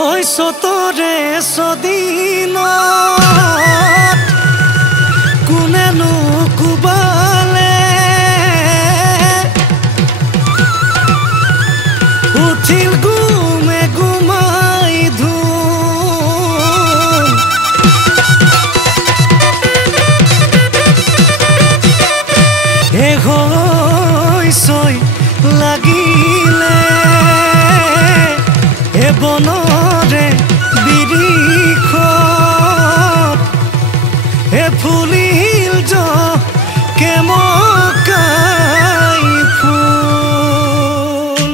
ওই সতরে সদিন কোনেনো কুবালে উঠিল গুমে গুমাই ধুম এ হইছই লাগিলে এ বনরে বিৰিখত এ ফুলিল জ কেমকাই ফুল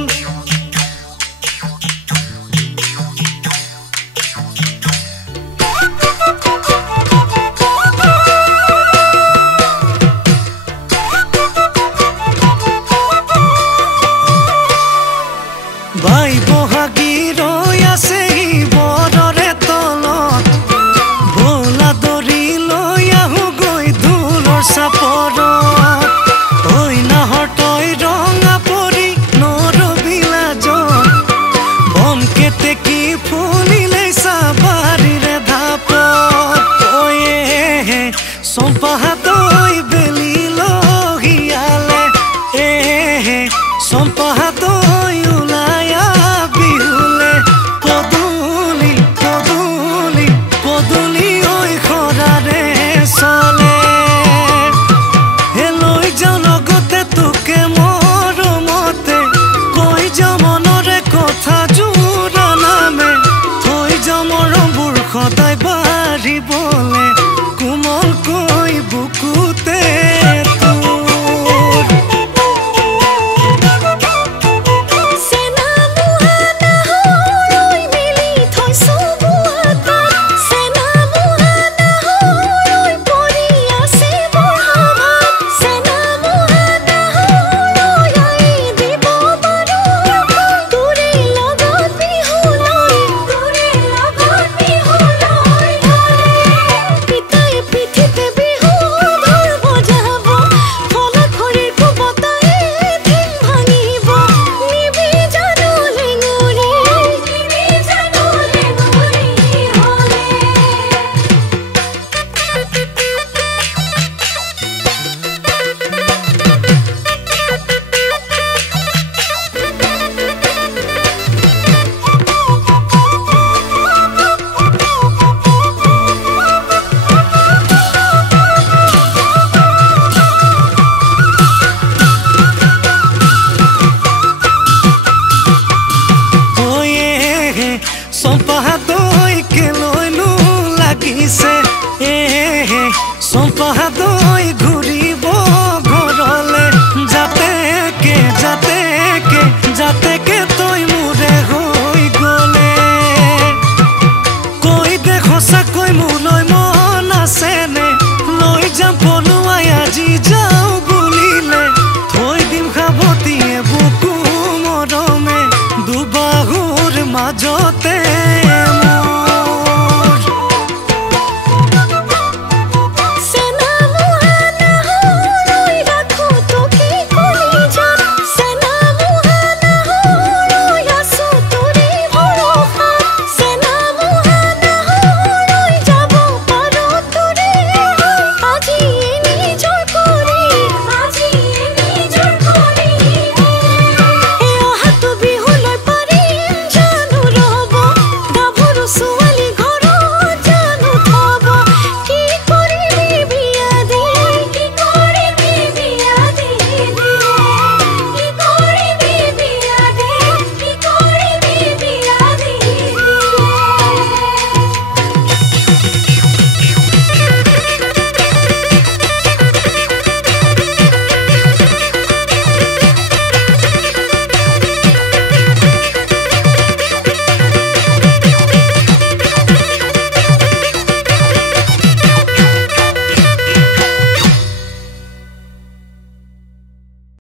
বাই বহাগী ৰৈ আছে বৰৰে তলত বোলা দৰি লৈ আহো গৈ ঢোলৰ চাপৰত ঐ নাহৰ তই ৰঙা পৰি নৰবিলাজত বন কেতেকী ফুলিলে চাবাৰীৰে ধাপত ঐ চম্পাহাতৈ বেলি লহিয়ালে চম্পাহাতৈ সদায় বাঢ়িবলে কোমলকৈ বুকুতে চম্পাহাতৈ কেলৈনো লাগিছে চম্পাহাতৈ ঘূৰিব ঘৰলে যাতেকে তই মোৰে হৈ গ'লে কৈ দে সঁচাকৈ মোলৈ মন আছেনে লৈ যাম পলুৱাই আজি যাওঁ বুলিলে থৈ দিম সাৱটিয়ে বুকু মৰমে দুবাহুৰ মাজত